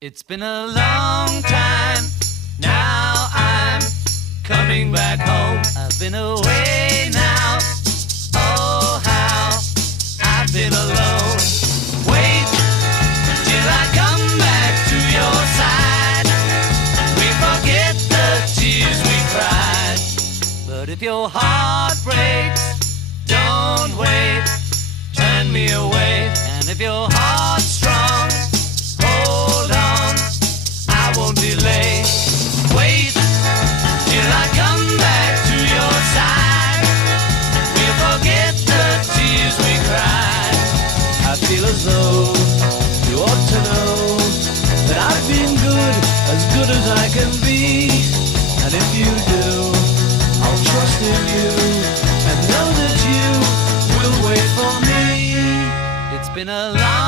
It's been a long time, now I'm coming back home. I've been away now, oh how I've been alone. Wait till I come back to your side. We forget the tears we cried. But if your heart breaks, don't wait, turn me away. And if your heart's strong, hold on, I won't delay. Wait till I come back to your side. We'll forget the tears we cried. I feel as though you ought to know that I've been good as I can be. And if you do, I'll trust in you and know that you will wait for me. It's been a long